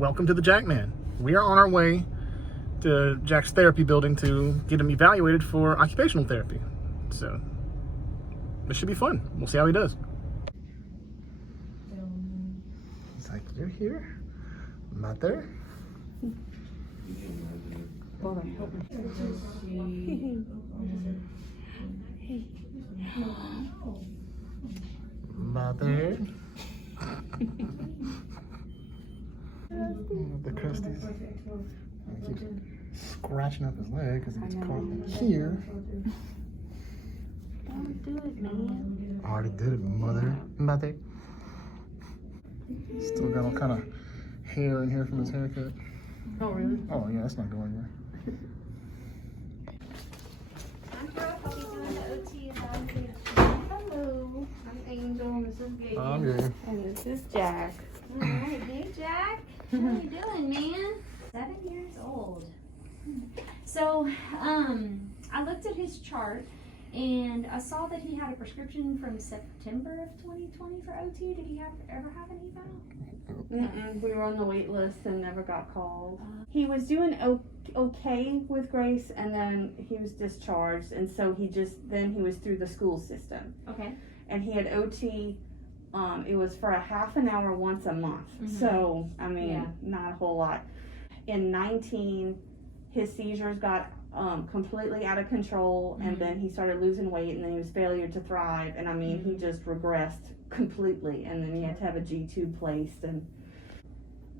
welcome to the Jackman. We are on our way to Jack's therapy building to get him evaluated for occupational therapy. So this should be fun. We'll see how he does. He's like, you're here? Mother? Mother? The crusties. He keeps scratching up his leg because he gets caught in here. Don't do it, man. Already did it, mother. Mother. Still got all kind of hair in here from his haircut. Oh, really? Oh, yeah, that's not going anywhere. I'm Brooke. I'll be doing the OT evaluation. Hello. I'm Angel. This is Gabe. I'm good. And this is Jack. All right. Hey, Jack. How you doing, man? 7 years old. So, I looked at his chart and I saw that he had a prescription from September of 2020 for OT. Did he ever have an eval? We were on the wait list and never got called. He was doing okay with Grace, and then he was discharged, and so he was through the school system. Okay. And he had OT. It was for a half an hour once a month. So I mean, not a whole lot. In 19, his seizures got completely out of control, and then he started losing weight, and then he was failure to thrive, and I mean, he just regressed completely, and then he had to have a G-tube placed. And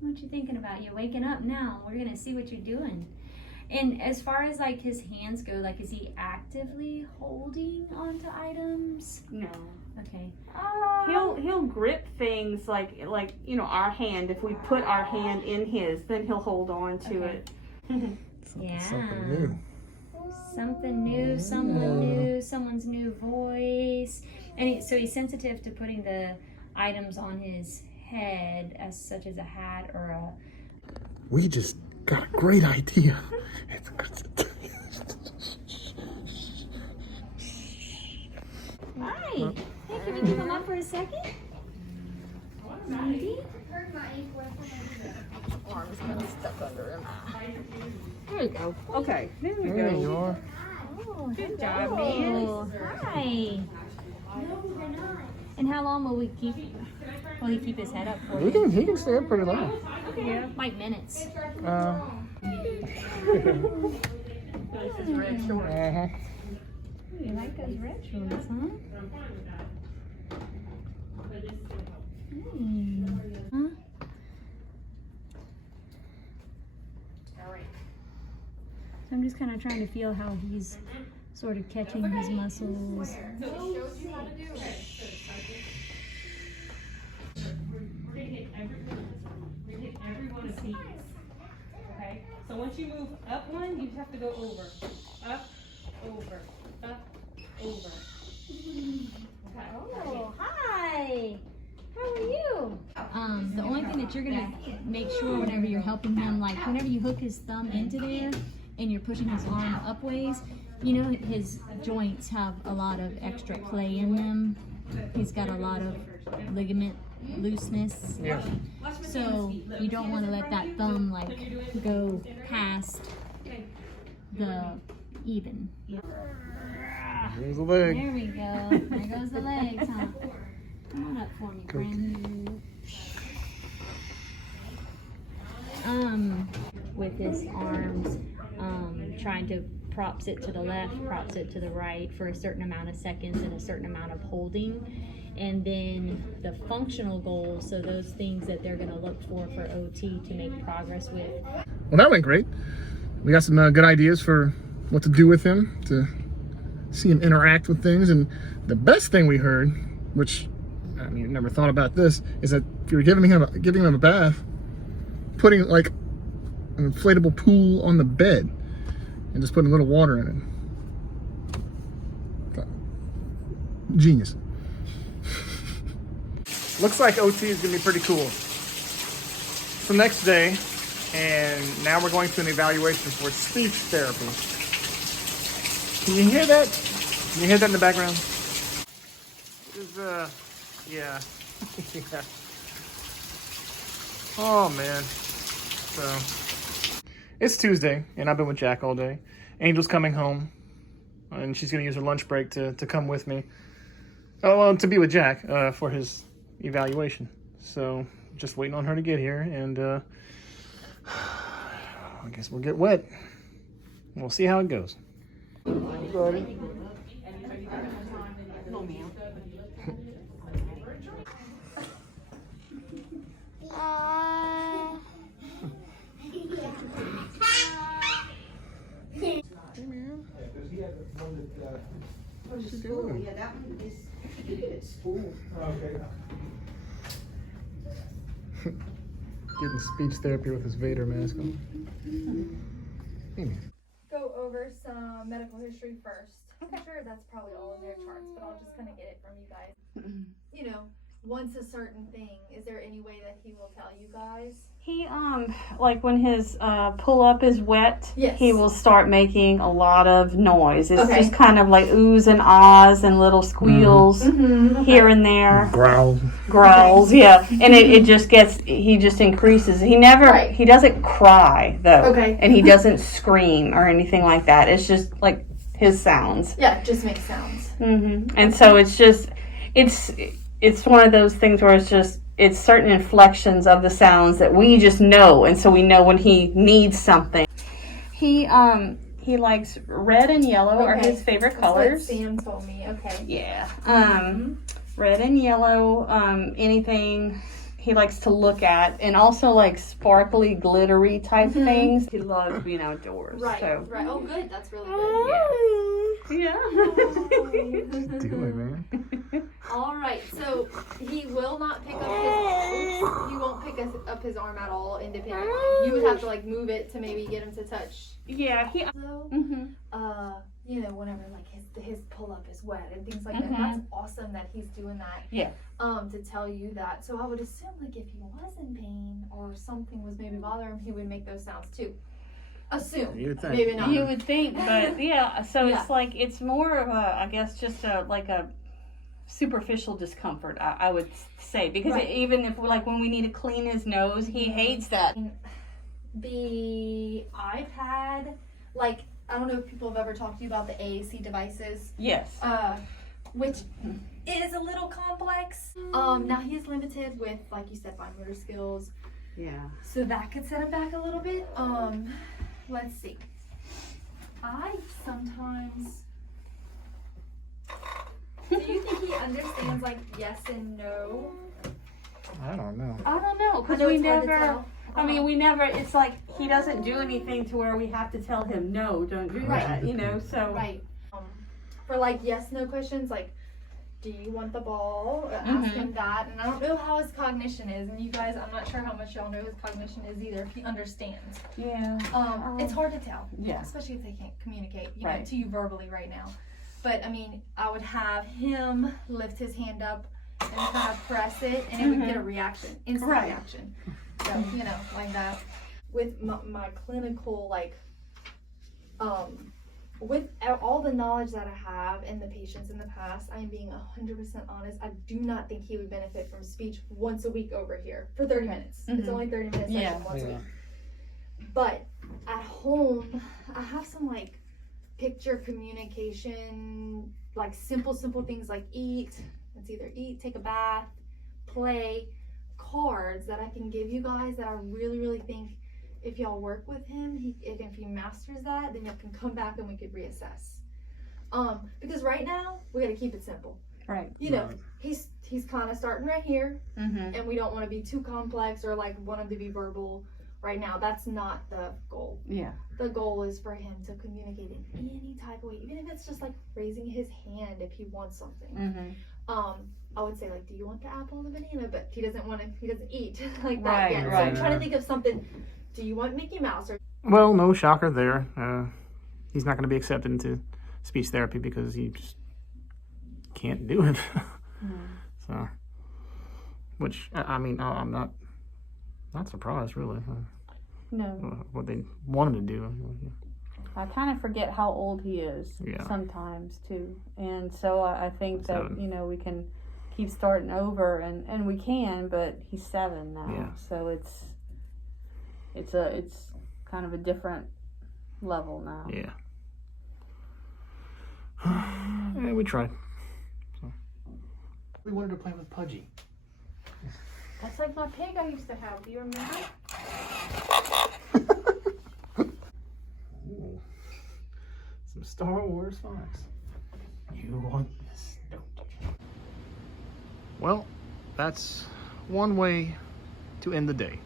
what you thinking about? You're waking up now. We're gonna see what you're doing. And as far as like his hands go, like is he actively holding onto items? no. Okay. He'll grip things like our hand. If we put our hand in his, then he'll hold on to it. Yeah. Something new. Something new, someone new, someone's new voice. And so he's sensitive to putting the items on his head, as such as a hat or a... We just got a great idea. Hi. Hey, can we give him up for a second? Maybe? Arms got stuck under him. There you go. Okay, there we There go. you are. Oh, good job, man. Hi. And how long will we keep? Will he keep his head up for? He can stay up pretty long. Yeah, like minutes. This is red shorts. You like those red shorts, huh? Huh? So I'm just kind of trying to feel how he's sort of catching his muscles. We're gonna hit every one of these. Okay? So once you move up one, you have to go over. Up, over, up, over. Okay. Oh, hi. How are you? The only thing that you're gonna make sure whenever you're helping him, like whenever you hook his thumb into there and you're pushing his arm upways, you know his joints have a lot of extra play in them. He's got a lot of ligament looseness. Yeah. So you don't want to let that thumb like go past the even. Here's the leg. There we go. There goes the legs, huh? Come on up for me, friend. With his arms, trying to props it to the left, props it to the right for a certain amount of seconds and a certain amount of holding. And then the functional goals, so those things that they're going to look for OT to make progress with. Well, that went great. We got some good ideas for what to do with him, to see him interact with things. And the best thing we heard, which I mean, never thought about this, is that if you're giving him a bath, putting like an inflatable pool on the bed and just putting a little water in it. Genius. Looks like OT is gonna be pretty cool. It's the next day, and now we're going to an evaluation for speech therapy. Can you hear that? Can you hear that in the background? It's, yeah. Yeah. Oh man. So it's Tuesday, and I've been with Jack all day. Angel's coming home, and she's going to use her lunch break to come with me. Oh, well, to be with Jack for his evaluation. So just waiting on her to get here, and I guess we'll get wet. We'll see how it goes. Sorry. What's she doing? Yeah, that one is, you did it at school. Okay. Getting speech therapy with his Vader mask on. Go over some medical history first. I'm sure that's probably all in their charts, but I'll just kind of get it from you guys. You know, once a certain thing, is there any way that he will tell you guys? He like when his pull up is wet, Yes. he will start making a lot of noise. It's Okay. just kind of like oohs and ahs and little squeals here and there. Growls, yeah. And it just he just increases. He never, Right. he doesn't cry though. Okay. And he doesn't scream or anything like that. It's just like his sounds. Yeah, just make sounds. And so it's just, it's one of those things where it's certain inflections of the sounds that we just know, and so we know when he needs something. He likes red and yellow are Okay. his favorite That's colors. what Sam told me. Okay. Yeah. Red and yellow, anything he likes to look at, and also like sparkly, glittery type things. He loves being outdoors. Right. So. Right. Oh, good. That's really good. Yeah. Do it, man. All right. So he will not pick up his arm. He won't pick up his arm at all independently. You would have to like move it to maybe get him to touch. Yeah. So, you know, whenever like his pull up is wet and things like that. That's awesome that he's doing that. Yeah. To tell you that. So I would assume like if he was in pain or something was maybe bothering him, he would make those sounds too. Assume. You would think. Maybe not. You would think, but yeah. So Yeah. it's like it's more of a, I guess, just a superficial discomfort. I would say because Right. even if like when we need to clean his nose, he hates that. The iPad, like I don't know if people have ever talked to you about the AAC devices. Yes. Which is a little complex. Now he's limited with, like you said, fine motor skills. Yeah. So that could set him back a little bit. Let's see. I sometimes. Do you think he understands like yes and no? I don't know. I don't know I because know we it's hard to never. tell. I mean, we never. It's like he doesn't do anything to where we have to tell him no, don't do Right. that. You know. So. Right. For like yes no questions, like do you want the ball? Ask him that. And I don't know how his cognition is. And you guys, I'm not sure how much y'all know his cognition is either. If he understands. Yeah. It's hard to tell. Yeah. Especially if they can't communicate, you know, Right. to you verbally right now. But I mean, I would have him lift his hand up and kind of press it, and it would get a reaction, instant Right. reaction. So you know, like that. With my clinical with all the knowledge that I have and the patients in the past, I am being 100% honest. I do not think he would benefit from speech once a week over here for 30 minutes. It's only 30 minutes session once a week. But at home, I have some like picture communication, like simple things like eat. It's either eat, take a bath, play, cards that I can give you guys that I really think if y'all work with him, if he masters that, then y'all can come back and we could reassess. Because right now we got to keep it simple. Right. You know, he's kind of starting right here, Mm-hmm. and we don't want to be too complex or like want him to be verbal right now. That's not the goal. Yeah. The goal is for him to communicate in any type of way, even if it's just like raising his hand if he wants something. Mm-hmm. I would say like, do you want the apple and the banana? But he doesn't eat like that Right, yet. So right. I'm trying to think of something. Do you want Mickey Mouse or? Well, no shocker there. He's not going to be accepted into speech therapy because he just can't do it. So, which I mean, I'm not surprised really. No. What they want him to do. I kind of forget how old he is Yeah. sometimes too, and so I think that 7. we can keep starting over, and we can, but he's 7 now, Yeah. so it's kind of a different level now. Yeah. Yeah, we tried. So. We wanted to play with Pudgy. That's like my pig I used to have. Do you remember? Ooh. Some Star Wars Fox. You want this, don't you? Well, that's one way to end the day.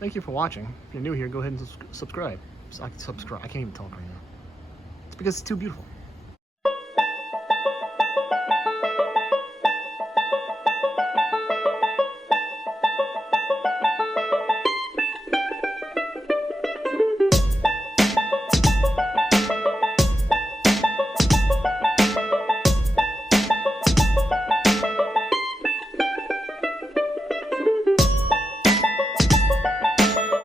Thank you for watching. If you're new here, go ahead and subscribe. I can't even talk right now. It's because it's too beautiful.